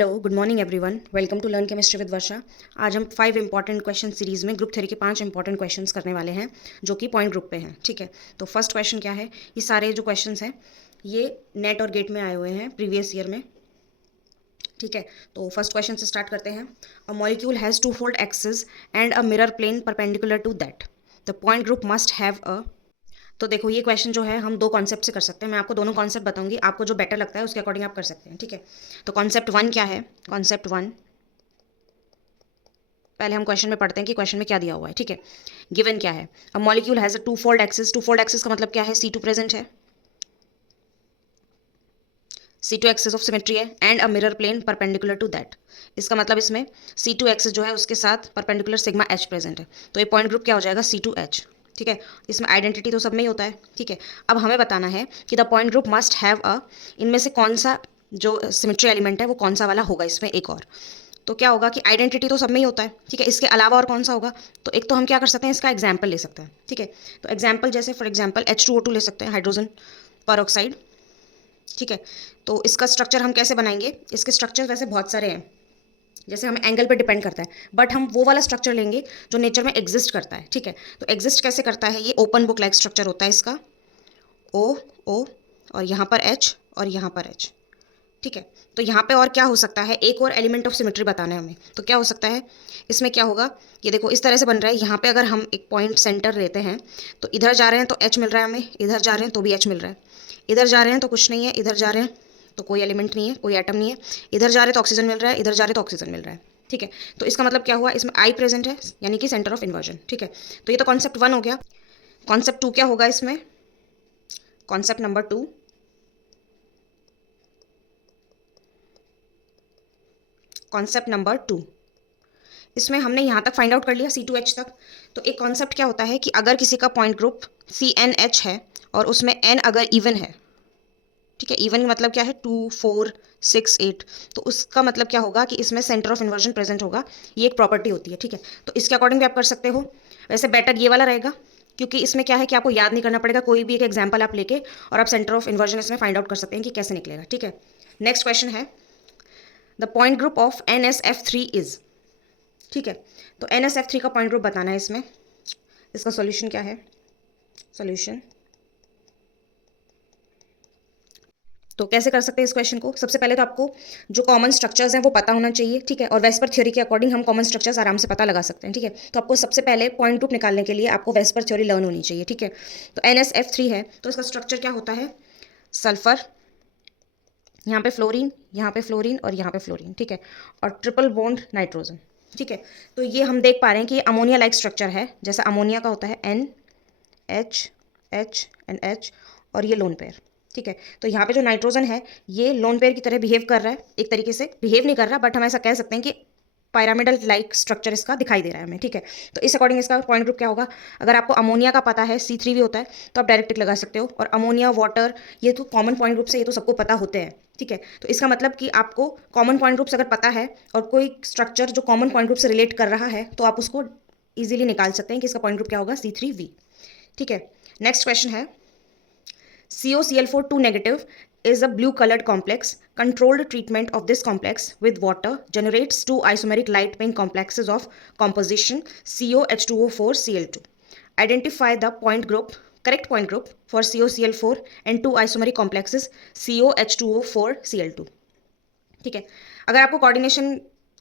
Hello, good morning everyone. Welcome to learn chemistry with Varsha. आज हम 5 important question series में group theory के 5 important questions करने वाले हैं जो कि पॉइंट ग्रुप पे हैं। ठीक है, तो फर्स्ट क्वेश्चन क्या है, ये सारे जो क्वेश्चंस हैं ये नेट और गेट में आए हुए हैं प्रीवियस ईयर में। ठीक है, तो फर्स्ट क्वेश्चन से स्टार्ट करते हैं। A molecule has two fold axis and a mirror plane perpendicular to that. The point group must have a. तो देखो, ये क्वेश्चन जो है हम दो कॉन्सेप्ट से कर सकते हैं। मैं आपको दोनों कॉन्सेप्ट बताऊंगी, आपको जो बेटर लगता है उसके अकॉर्डिंग आप कर सकते हैं। ठीक है, तो कॉन्सेप्ट वन क्या है? कॉन्सेप्ट वन, पहले हम क्वेश्चन में पढ़ते हैं कि क्वेश्चन में क्या दिया हुआ है। ठीक है, गिवन क्या है? A molecule has a two fold axis. Two fold axis का मतलब क्या है? C2 प्रेजेंट है, C2 एक्सिस ऑफ सिमेट्री है, and a mirror plane perpendicular to that. इसका मतलब इसमें C2 एक्सिस जो है उसके साथ परपेंडिकुलर सिग्मा H प्रेजेंट है, तो ये पॉइंट ग्रुप क्या हो जाएगा? C2H। ठीक है, इसमें आइडेंटिटी तो सब में ही होता है। ठीक है, अब हमें बताना है कि the point group must have अ, इनमें से कौन सा जो सिमेट्री एलिमेंट है वो कौन सा वाला होगा इसमें एक और। तो क्या होगा कि आइडेंटिटी तो सब में ही होता है। ठीक है, इसके अलावा और कौन सा होगा? तो एक तो हम क्या कर सकते हैं, इसका एग्जाम्पल ले सकते हैं। ठीक है, तो एग्जाम्पल जैसे फॉर एग्जाम्पल H2O2 ले सकते हैं, हाइड्रोजन पर ऑक्साइड। ठीक है, तो इसका स्ट्रक्चर हम कैसे बनाएंगे? इसके स्ट्रक्चर वैसे बहुत सारे हैं, जैसे हम एंगल पे डिपेंड करता है, बट हम वो वाला स्ट्रक्चर लेंगे जो नेचर में एग्जिस्ट करता है। ठीक है, तो एग्जिस्ट कैसे करता है? ये ओपन बुक लाइक स्ट्रक्चर होता है इसका, O O और यहाँ पर H और यहाँ पर H। ठीक है, तो यहाँ पे और क्या हो सकता है? एक और एलिमेंट ऑफ सिमेट्री बताना है हमें, तो क्या हो सकता है इसमें? क्या होगा, ये देखो इस तरह से बन रहा है। यहाँ पे अगर हम एक पॉइंट सेंटर लेते हैं तो इधर जा रहे हैं तो H मिल रहा है हमें, इधर जा रहे हैं तो भी H मिल रहा है, इधर जा रहे हैं तो कुछ नहीं है, इधर जा रहे हैं तो कोई एलिमेंट नहीं है, कोई एटम नहीं है, इधर जा रहे हैं तो ऑक्सीजन मिल रहा है, इधर जा रहे हैं तो ऑक्सीजन मिल रहा है। ठीक है, तो इसका मतलब क्या हुआ? इसमें I प्रेजेंट है, यानी कि सेंटर ऑफ इन्वर्जन। ठीक है, तो ये तो कॉन्सेप्ट वन हो गया। कॉन्सेप्ट टू क्या होगा इसमें? Concept number two, concept number two, इसमें हमने यहाँ तक फाइंड आउट कर लिया C2H तक। तो एक कॉन्सेप्ट क्या होता है कि अगर किसी का पॉइंट ग्रुप CNH है और उसमें N अगर इवन है, ठीक है, इवन मतलब क्या है? 2 4 6 8, तो उसका मतलब क्या होगा कि इसमें सेंटर ऑफ इन्वर्जन प्रेजेंट होगा। ये एक प्रॉपर्टी होती है। ठीक है, तो इसके अकॉर्डिंग भी आप कर सकते हो। वैसे बेटर ये वाला रहेगा, क्योंकि इसमें क्या है कि आपको याद नहीं करना पड़ेगा, कोई भी एक एग्जाम्पल आप लेके और आप सेंटर ऑफ इन्वर्जन इसमें फाइंड आउट कर सकते हैं कि कैसे निकलेगा। ठीक है, नेक्स्ट क्वेश्चन है, the point group of NSF3 is. ठीक है, तो NSF3 का पॉइंट ग्रुप बताना है इसमें। इसका सॉल्यूशन क्या है? सॉल्यूशन, तो कैसे कर सकते हैं इस क्वेश्चन को? सबसे पहले तो आपको जो कॉमन स्ट्रक्चर्स हैं वो पता होना चाहिए। ठीक है, और वेस्पर थ्योरी के अकॉर्डिंग हम कॉमन स्ट्रक्चर्स आराम से पता लगा सकते हैं। ठीक है, तो आपको सबसे पहले पॉइंट ग्रुप निकालने के लिए आपको वेस्पर थ्योरी लर्न होनी चाहिए। ठीक है, तो NSF3 है तो इसका स्ट्रक्चर क्या होता है? सल्फर, यहाँ पे फ्लोरीन, यहाँ पे फ्लोरीन और यहाँ पे फ्लोरीन। ठीक है, और ट्रिपल बॉन्ड नाइट्रोजन। ठीक है, तो ये हम देख पा रहे हैं कि ये अमोनिया लाइक स्ट्रक्चर है, जैसा अमोनिया का होता है NH और ये लोन पेयर। ठीक है, तो यहाँ पे जो नाइट्रोजन है ये लोन पेयर की तरह बिहेव कर रहा है, एक तरीके से बिहेव नहीं कर रहा, बट हम ऐसा कह सकते हैं कि पायरामिडल लाइक स्ट्रक्चर इसका दिखाई दे रहा है हमें। ठीक है, तो इस अकॉर्डिंग इसका पॉइंट ग्रुप क्या होगा? अगर आपको अमोनिया का पता है C3 भी होता है तो आप डायरेक्ट टिक लगा सकते हो, और अमोनिया वाटर ये तो कॉमन पॉइंट ग्रुप से ये तो सबको पता होते हैं। ठीक है, तो इसका मतलब कि आपको कॉमन पॉइंट ग्रुप्स अगर पता है और कोई स्ट्रक्चर जो कॉमन पॉइंट ग्रुप से रिलेट कर रहा है तो आप उसको ईजिली निकाल सकते हैं कि इसका पॉइंट ग्रुप क्या होगा? C3V। ठीक है, नेक्स्ट क्वेश्चन है, COCl4 2 negative is a blue colored complex. Controlled treatment of this complex with water generates two isomeric light pink complexes of composition COH2O4Cl2. Identify the point group, correct point group for COCl4 and two isomeric complexes COH2O4Cl2. ठीक है, अगर आपको coordination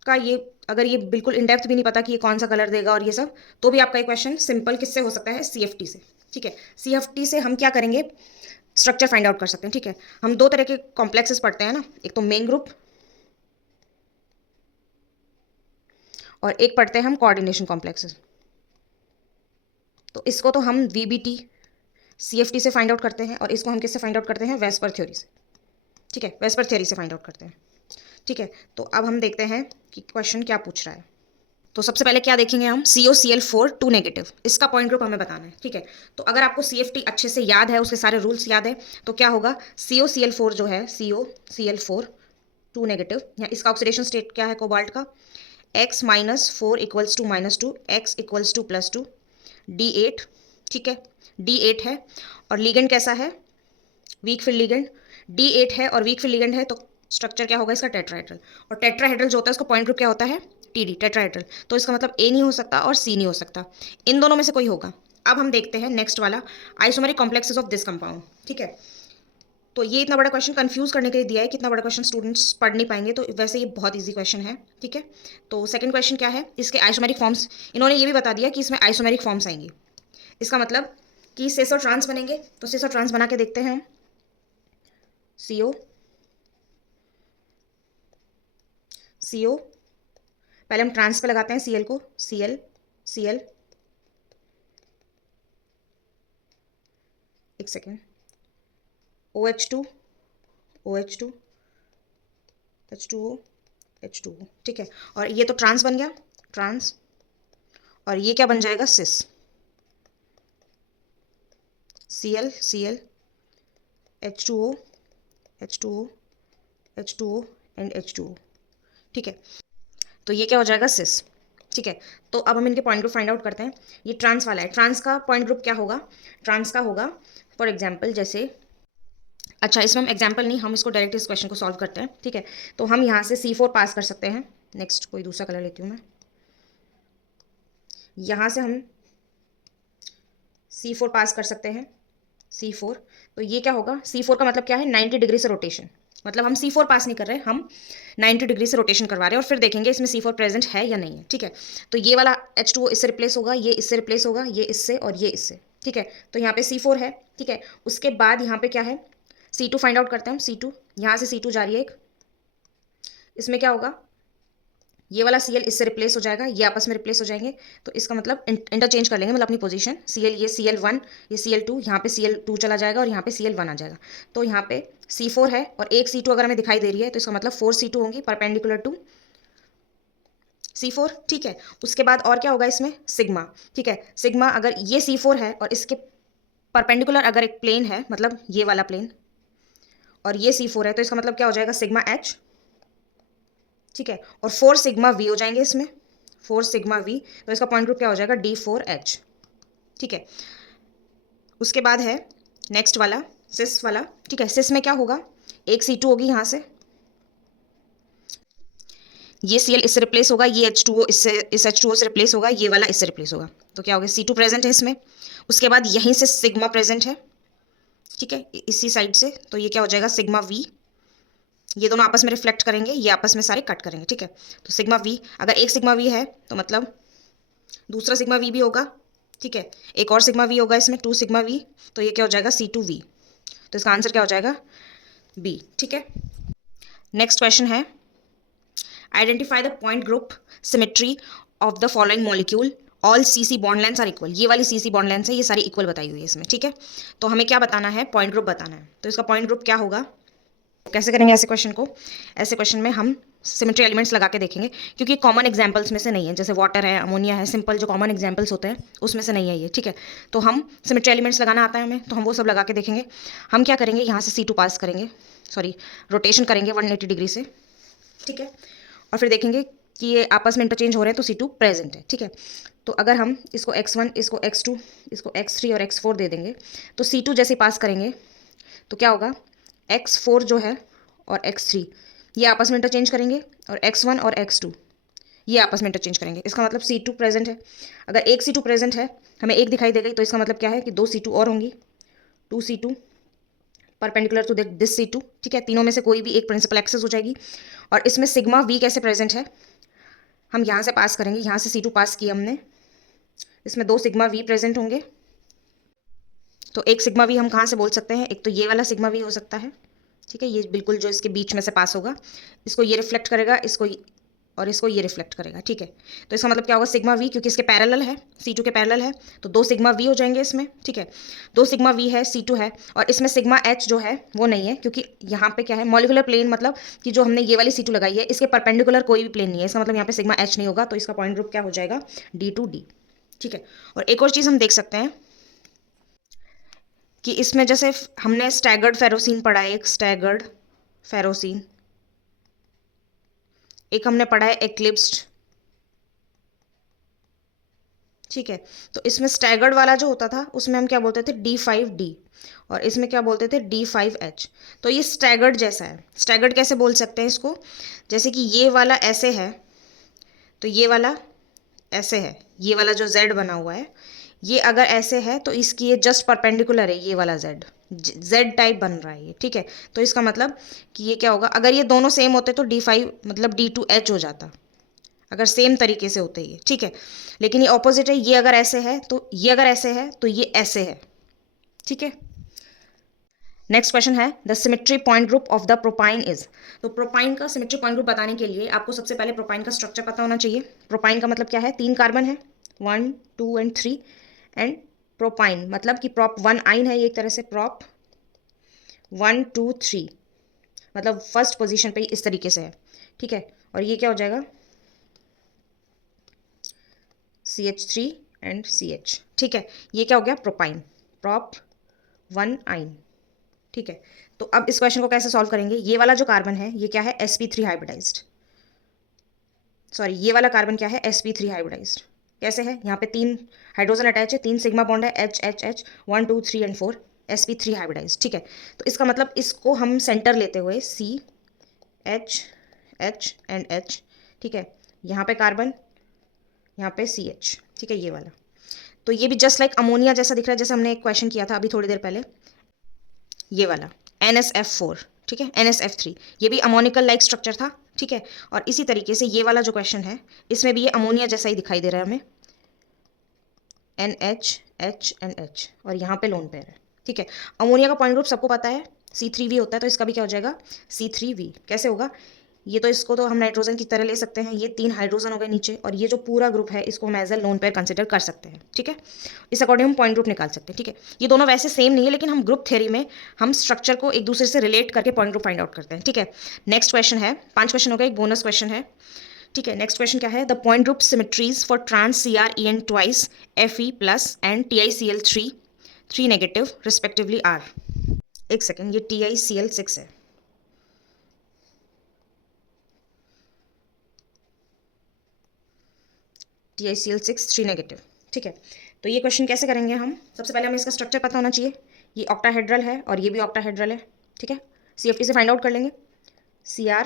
का ये, अगर ये बिल्कुल in depth भी नहीं पता कि ये कौन सा कलर देगा और ये सब, तो भी आपका ये क्वेश्चन सिंपल किससे हो सकता है? CFT से। ठीक है, CFT से हम क्या करेंगे? स्ट्रक्चर फाइंड आउट कर सकते हैं। ठीक है, हम दो तरह के कॉम्प्लेक्सेस पढ़ते हैं ना, एक तो मेन ग्रुप और एक पढ़ते हैं हम कोऑर्डिनेशन कॉम्प्लेक्सेस। तो इसको तो हम VBT CFT से फाइंड आउट करते हैं और इसको हम किससे फाइंड आउट करते हैं? वेस्पर थ्योरी से। ठीक है, वेस्पर थ्योरी से फाइंड आउट करते हैं। ठीक है, तो अब हम देखते हैं कि क्वेश्चन क्या पूछ रहा है। तो सबसे पहले क्या देखेंगे हम? COCl4 2 नेगेटिव, इसका पॉइंट ग्रुप हमें बताना है। ठीक है, तो अगर आपको CFT अच्छे से याद है, उसके सारे रूल्स याद है, तो क्या होगा? COCl4 जो है, COCl4 2 नेगेटिव, यहाँ इसका ऑक्सीडेशन स्टेट क्या है कोबाल्ट का? X-4 equals to -2, X equals to +2, D8। ठीक है, D8 है और लिगेंड कैसा है? Weak field ligand. D8 है और वीक फील्ड लिगेंड है, तो स्ट्रक्चर क्या होगा इसका, टेट्राहेड्रल। और टेट्राहेड्रल जो होता है उसका पॉइंट ग्रुप क्या होता है, टीडी, टेट्राहेड्रल। तो इसका मतलब ए नहीं हो सकता और सी नहीं हो सकता, इन दोनों में से कोई होगा। अब हम देखते हैं नेक्स्ट वाला, isomeric complexes of this compound. ठीक है, तो ये इतना बड़ा क्वेश्चन कंफ्यूज करने के लिए दिया है कि इतना बड़ा क्वेश्चन स्टूडेंट्स पढ़ नहीं पाएंगे, तो वैसे ये बहुत इजी क्वेश्चन है। ठीक है, तो सेकंड क्वेश्चन क्या है, इसके आइसोमेरिक फॉर्म्स, इन्होंने ये भी बता दिया कि इसमें आइसोमेरिक फॉर्म्स आएंगे। इसका मतलब कि सेस और ट्रांस बनेंगे, तो सेस और ट्रांस बना के देखते हैं हम। CO, CO, पहले हम ट्रांस पे लगाते हैं Cl को, Cl, Cl, एक second, OH2, OH2, H2O, H2O। ठीक है, और ये तो ट्रांस बन गया, ट्रांस, और ये क्या बन जाएगा, सिस, Cl, Cl, H2O, H2O, H2O and H2O। ठीक है, तो ये क्या हो जाएगा, सिस। ठीक है, तो अब हम इनके पॉइंट ग्रुप फाइंड आउट करते हैं। ये ट्रांस वाला है, ट्रांस का पॉइंट ग्रुप क्या होगा, ट्रांस का होगा फॉर एग्जाम्पल जैसे, अच्छा इसमें हम एग्जाम्पल नहीं, हम इसको डायरेक्ट इस क्वेश्चन को सॉल्व करते हैं। ठीक है, तो हम यहाँ से C4 पास कर सकते हैं। नेक्स्ट कोई दूसरा कलर लेती हूँ मैं, यहाँ से हम C4 पास कर सकते हैं, C4। तो ये क्या होगा, C4 का मतलब क्या है, 90 डिग्री से रोटेशन, मतलब हम C4 पास नहीं कर रहे, हम 90 डिग्री से रोटेशन करवा रहे हैं, और फिर देखेंगे इसमें C4 प्रेजेंट है या नहीं है। ठीक है, तो ये वाला H2O इससे रिप्लेस होगा, ये इससे रिप्लेस होगा, ये इससे और ये इससे। ठीक है, तो यहाँ पे C4 है। ठीक है, उसके बाद यहाँ पे क्या है, C2 फाइंड आउट करते हैं हम, C2, यहाँ से C2 जा रही है एक, इसमें क्या होगा, ये वाला Cl इससे रिप्लेस हो जाएगा, ये आपस में रिप्लेस हो जाएंगे, तो इसका मतलब इंटरचेंज कर लेंगे, मतलब अपनी पोजीशन, Cl ये Cl1, ये Cl2, यहाँ पे Cl2 चला जाएगा और यहाँ पे Cl1 आ जाएगा। तो यहाँ पे C4 है और एक C2 अगर हमें दिखाई दे रही है, तो इसका मतलब 4 C2 होंगी परपेंडिकुलर टू C4। ठीक है, उसके बाद और क्या होगा इसमें, सिग्मा। ठीक है, सिग्मा, अगर ये C4 है और इसके परपेंडिकुलर अगर एक प्लेन है, मतलब ये वाला प्लेन, और ये C4 है, तो इसका मतलब क्या हो जाएगा, सिग्मा H। ठीक है, और 4 सिग्मा V हो जाएंगे इसमें, 4 सिग्मा V, तो इसका पॉइंट ग्रुप क्या हो जाएगा, D4H। ठीक है, उसके बाद है नेक्स्ट वाला, सिस वाला। ठीक है, सिस में क्या होगा, एक C2 होगी यहाँ से, ये Cl इससे रिप्लेस होगा, ये H2O इससे, इस H2O से रिप्लेस होगा, ये वाला इससे रिप्लेस होगा, तो क्या होगा, C2 प्रेजेंट है इसमें। उसके बाद यहीं से सिग्मा प्रेजेंट है। ठीक है, इसी साइड से, तो ये क्या हो जाएगा, सिग्मा V, ये दोनों आपस में रिफ्लेक्ट करेंगे, ये आपस में सारे कट करेंगे। ठीक है, तो सिग्मा V, अगर एक सिग्मा V है तो मतलब दूसरा सिग्मा V भी होगा। ठीक है, एक और सिग्मा V होगा इसमें, 2 सिग्मा V, तो ये क्या हो जाएगा, C2V। तो इसका आंसर क्या हो जाएगा, B। ठीक है, नेक्स्ट क्वेश्चन है, identify the point group symmetry of the following molecule, all CC bond lengths are equal. ये वाली CC बॉन्ड लेंथ है, ये सारी इक्वल बताई हुई है इसमें। ठीक है, तो हमें क्या बताना है, पॉइंट ग्रुप बताना है। तो इसका पॉइंट ग्रुप क्या होगा, कैसे करेंगे ऐसे क्वेश्चन को, ऐसे क्वेश्चन में हम सिमेट्री एलिमेंट्स लगा के देखेंगे, क्योंकि कॉमन एग्जांपल्स में से नहीं है, जैसे वाटर है, अमोनिया है, सिंपल जो कॉमन एग्जांपल्स होते हैं उसमें से नहीं है ये। ठीक है, तो हम सिमेट्री एलिमेंट्स लगाना आता है हमें, तो हम वो सब लगा के देखेंगे। हम क्या करेंगे, यहाँ से C2 पास करेंगे, सॉरी रोटेशन करेंगे 180 डिग्री से। ठीक है, और फिर देखेंगे कि ये आपस में इंटरचेंज हो रहे हैं, तो C2 प्रेजेंट है। ठीक है, तो अगर हम इसको X1, इसको X2, इसको X3 और X4 दे देंगे, तो C2 जैसे पास करेंगे तो क्या होगा, X4 जो है और X3 ये आपस में इंटरचेंज करेंगे, और X1 और X2 ये आपस में इंटरचेंज करेंगे। इसका मतलब C2 प्रेजेंट है। अगर एक C2 प्रेजेंट है, हमें एक दिखाई दे गई, तो इसका मतलब क्या है कि 2 C2 और होंगी, 2 C2 perpendicular to this C2। ठीक है, तीनों में से कोई भी एक प्रिंसिपल एक्सेस हो जाएगी। और इसमें सिग्मा V कैसे प्रेजेंट है, हम यहाँ से पास करेंगे, यहाँ से C2 पास किया हमने, इसमें 2 सिग्मा V प्रेजेंट होंगे। तो एक सिग्मा V हम कहाँ से बोल सकते हैं, एक तो ये वाला सिग्मा V हो सकता है। ठीक है, ये बिल्कुल जो इसके बीच में से पास होगा, इसको ये रिफ्लेक्ट करेगा, इसको और इसको ये रिफ्लेक्ट करेगा। ठीक है, तो इसका मतलब क्या होगा, सिग्मा V, क्योंकि इसके पैरेलल है, C2 के पैरेलल है, तो 2 सिग्मा V हो जाएंगे इसमें। ठीक है, 2 सिग्मा V है, C2 है, और इसमें सिग्मा H जो है वो नहीं है, क्योंकि यहाँ पे क्या है, मॉलिकुलर प्लेन, मतलब कि जो हमने ये वाली C2 लगाई है इसके परपेंडिकुलर कोई भी प्लेन नहीं है, इसका मतलब यहाँ पे सिग्मा H नहीं होगा, तो इसका पॉइंट ग्रुप क्या हो जाएगा, D2D। ठीक है, और एक और चीज़ हम देख सकते हैं कि इसमें जैसे हमने स्टैगर्ड फेरोसिन पढ़ा है, एक स्टैगर्ड फेरोसिन, एक हमने पढ़ा है एक्लिप्स्ड ठीक है। तो इसमें स्टैगर्ड वाला जो होता था उसमें हम क्या बोलते थे D5D, और इसमें क्या बोलते थे D5H। तो ये स्टैगर्ड जैसा है। स्टैगर्ड कैसे बोल सकते हैं इसको, जैसे कि ये वाला ऐसे है तो ये वाला ऐसे है, ये वाला जो Z बना हुआ है ये अगर ऐसे है तो इसकी ये जस्ट परपेंडिकुलर है, ये वाला Z टाइप बन रहा है ये, ठीक है। तो इसका मतलब कि ये क्या होगा, अगर ये दोनों सेम होते तो D5 मतलब D2H हो जाता, अगर सेम तरीके से होते ये, ठीक है। लेकिन ये ऑपोजिट है, ये अगर ऐसे है तो ये अगर ऐसे है तो ये ऐसे है, ठीक है। नेक्स्ट क्वेश्चन है the symmetry point group of the propyne is. तो प्रोपाइन का सिमेट्री पॉइंट ग्रुप बताने के लिए आपको सबसे पहले प्रोपाइन का स्ट्रक्चर पता होना चाहिए। प्रोपाइन का मतलब क्या है, 3 कार्बन है, 1 2 एंड 3, एंड प्रोपाइन मतलब कि प्रॉप 1 आइन है, ये एक तरह से प्रॉप 1 2 3 मतलब फर्स्ट पोजीशन पे इस तरीके से है, ठीक है। और ये क्या हो जाएगा CH3 एंड CH, ठीक है। ये क्या हो गया प्रोपाइन, प्रॉप 1 आइन, ठीक है। तो अब इस क्वेश्चन को कैसे सॉल्व करेंगे, ये वाला जो कार्बन है ये क्या है sp3 हाइब्रिडाइज्ड, सॉरी ये वाला कार्बन क्या है sp3 हाइब्रिडाइज्ड। कैसे है, यहाँ पे 3 हाइड्रोजन अटैच है, 3 सिग्मा बॉन्ड है, H H H 1 2 3 and 4, sp3 hybridized, ठीक है। तो इसका मतलब इसको हम सेंटर लेते हुए C H H and H, ठीक है। यहाँ पे कार्बन, यहाँ पे CH, ठीक है, ये वाला। तो ये भी जस्ट लाइक अमोनिया जैसा दिख रहा है, जैसे हमने एक क्वेश्चन किया था अभी थोड़ी देर पहले, ये वाला NSF4, ठीक है, NSF3, ये भी अमोनिकल लाइक स्ट्रक्चर था, ठीक है। और इसी तरीके से ये वाला जो क्वेश्चन है इसमें भी ये अमोनिया जैसा ही दिखाई दे रहा है हमें, NH H एंड H, और यहाँ पे लोन पेयर है, ठीक है। अमोनिया का पॉइंट ग्रुप सबको पता है C3V होता है, तो इसका भी क्या हो जाएगा C3V। कैसे होगा, ये तो इसको तो हम नाइट्रोजन की तरह ले सकते हैं, ये 3 हाइड्रोजन हो गए नीचे, और ये जो पूरा ग्रुप है इसको हम as a lone pair consider कर सकते हैं, ठीक है। इस अकॉर्डिंग हम पॉइंट ग्रुप निकाल सकते हैं, ठीक है। ये दोनों वैसे सेम नहीं है, लेकिन हम ग्रुप थ्योरी में हम स्ट्रक्चर को एक दूसरे से रिलेट करके पॉइंट ग्रुप फाइंड आउट करते हैं, ठीक है। नेक्स्ट क्वेश्चन है, 5 क्वेश्चन हो गए, एक बोनस क्वेश्चन है, ठीक है। नेक्स्ट क्वेश्चन क्या है, the point group symmetries for trans CrEn twice Fe plus and TiCl3 3 negative respectively are. एक सेकेंड, ये TiCl6 है, TiCl6 3 नेगेटिव, ठीक है। तो ये क्वेश्चन कैसे करेंगे हम, सबसे पहले हमें इसका स्ट्रक्चर पता होना चाहिए। ये ऑक्टाहेड्रल है और ये भी ऑक्टाहेड्रल है, ठीक है। CFT से फाइंड आउट कर लेंगे, Cr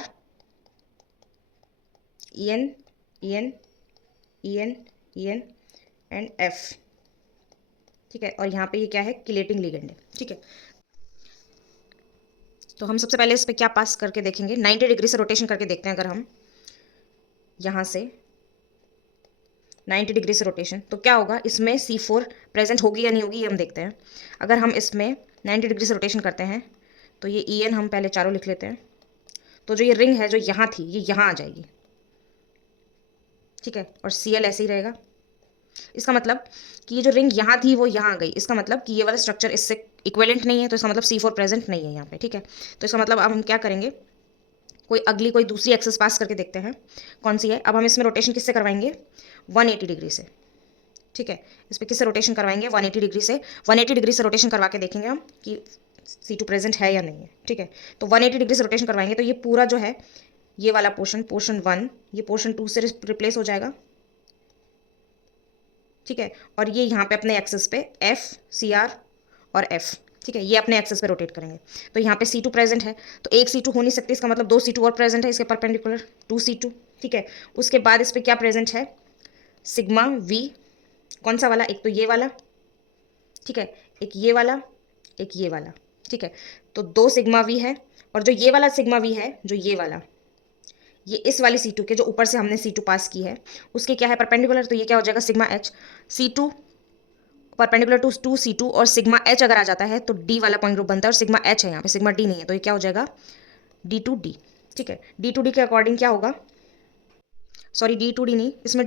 En En En En and F, ठीक है। और यहाँ पे ये क्या है किलेटिंग लिगेंड है, ठीक है। तो हम सबसे पहले इस पर क्या पास करके देखेंगे, 90 डिग्री से रोटेशन करके देखते हैं। अगर हम यहाँ से 90 डिग्री से रोटेशन, तो क्या होगा, इसमें C4 प्रेजेंट होगी या नहीं होगी ये हम देखते हैं। अगर हम इसमें 90 डिग्री से रोटेशन करते हैं तो ये En हम पहले चारों लिख लेते हैं, तो जो ये रिंग है जो यहाँ थी ये यहाँ आ जाएगी, ठीक है। और Cl ऐसे ही रहेगा। इसका मतलब कि ये जो रिंग यहाँ थी वो यहाँ आ गई, इसका मतलब कि ये वाला स्ट्रक्चर इससे इक्विवेलेंट नहीं है, तो इसका मतलब C4 प्रेजेंट नहीं है यहाँ पे, ठीक है। तो इसका मतलब अब हम क्या करेंगे, कोई दूसरी एक्सेस पास करके देखते हैं कौन सी है। अब हम इसमें रोटेशन किससे करवाएंगे, 180 डिग्री से, ठीक है। इस पर किससे रोटेशन करवाएंगे, 180 डिग्री से। 180 डिग्री से रोटेशन करवा के देखेंगे हम कि C2 प्रेजेंट है या नहीं है, ठीक है। तो 180 डिग्री से रोटेशन करवाएंगे तो ये पूरा जो है ये वाला पोर्शन 1 ये पोर्शन 2 से रिप्लेस हो जाएगा, ठीक है। और ये यहाँ पे अपने एक्सेस पे F Cr और F, ठीक है, ये अपने एक्सेस पे रोटेट करेंगे। तो यहाँ पे C2 प्रेजेंट है, तो एक C2 हो नहीं सकती, इसका मतलब 2 C2 और प्रेजेंट है इसके परपेंडिकुलर, 2 C2, ठीक है। उसके बाद इस पर क्या प्रेजेंट है, सिग्मा V, कौन सा वाला, एक तो ये वाला, ठीक है, एक ये वाला, एक ये वाला, ठीक है। तो 2 सिग्मा V है, और जो ये वाला सिग्मा V है, जो ये वाला, ये इस वाली C2 के जो ऊपर से हमने C2 पास की है उसके क्या है परपेंडिकुलर, तो ये क्या हो जाएगा sigma H, C2 perpendicular to 2 C2, और सिग्मा H अगर आ जाता है तो D वाला पॉइंट ग्रुप बनता है, और सिग्मा H है यहाँ पे, सिग्मा D नहीं है, तो ये क्या हो जाएगा D2D, ठीक है। D2D के अकॉर्डिंग क्या होगा, सॉरी D2D नहीं, इसमें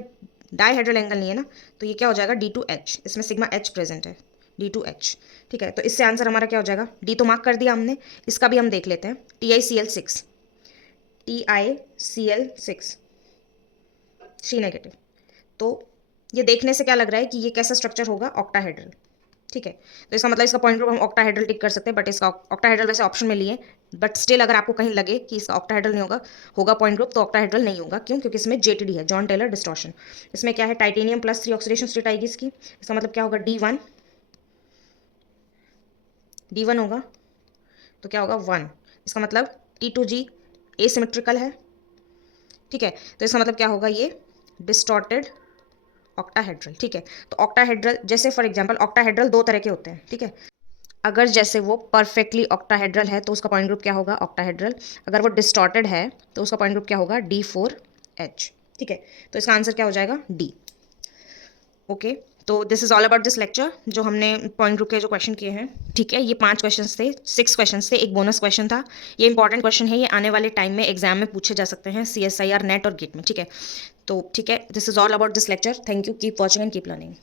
डाईहेड्रल एंगल नहीं है ना, तो ये क्या हो जाएगा D2H, इसमें सिग्मा H प्रेजेंट है, D2H, ठीक है। तो इससे आंसर हमारा क्या हो जाएगा, D तो मार्क कर दिया हमने, इसका भी हम देख लेते हैं, TiCl6 3 नेगेटिव। तो ये देखने से क्या लग रहा है कि ये कैसा स्ट्रक्चर होगा, ऑक्टाहेड्रल, ठीक है। तो इसका मतलब इसका पॉइंट ग्रुप हम ऑक्टाहेड्रल टिक कर सकते हैं, बट इसका ऑक्टाहेड्रल वैसे ऑप्शन में लिए, बट स्टिल अगर आपको कहीं लगे कि इसका ऑक्टाहेड्रल नहीं होगा, होगा पॉइंट ग्रुप, तो ऑक्टाहेड्रल नहीं होगा। क्यों? क्योंकि इसमें जेटीडी है, जॉन टेलर डिस्टॉर्शन। इसमें क्या है, टाइटेनियम +3 ऑक्सीडेशन स्टेट आएगी इसकी। इसका मतलब क्या होगा, D1 होगा, तो क्या होगा 1। इसका मतलब T2G एसिमेट्रिकल है, ठीक है। तो इसका मतलब क्या होगा, ये डिस्टॉर्टेड ऑक्टाहेड्रल, ठीक है। तो ऑक्टाहेड्रल जैसे फॉर एग्जांपल ऑक्टाहेड्रल दो तरह के होते हैं, ठीक है। अगर जैसे वो परफेक्टली ऑक्टाहेड्रल है तो उसका पॉइंट ग्रुप क्या होगा, ऑक्टाहेड्रल। अगर वो डिस्टॉर्टेड है तो उसका पॉइंट ग्रुप क्या होगा, D4H, ठीक है। तो इसका आंसर क्या हो जाएगा, डी। ओके, तो this is all about this lecture, जो हमने पॉइंट ग्रुप के जो क्वेश्चन किए हैं, ठीक है। ये 5 क्वेश्चन थे, 6 क्वेश्चन थे, एक बोनस क्वेश्चन था। ये इंपॉर्टेंट क्वेश्चन है, ये आने वाले टाइम में एग्जाम में पूछे जा सकते हैं, CSIR नेट और गेट में, ठीक है। तो ठीक है, this is all about this lecture. Thank you, keep watching and keep learning.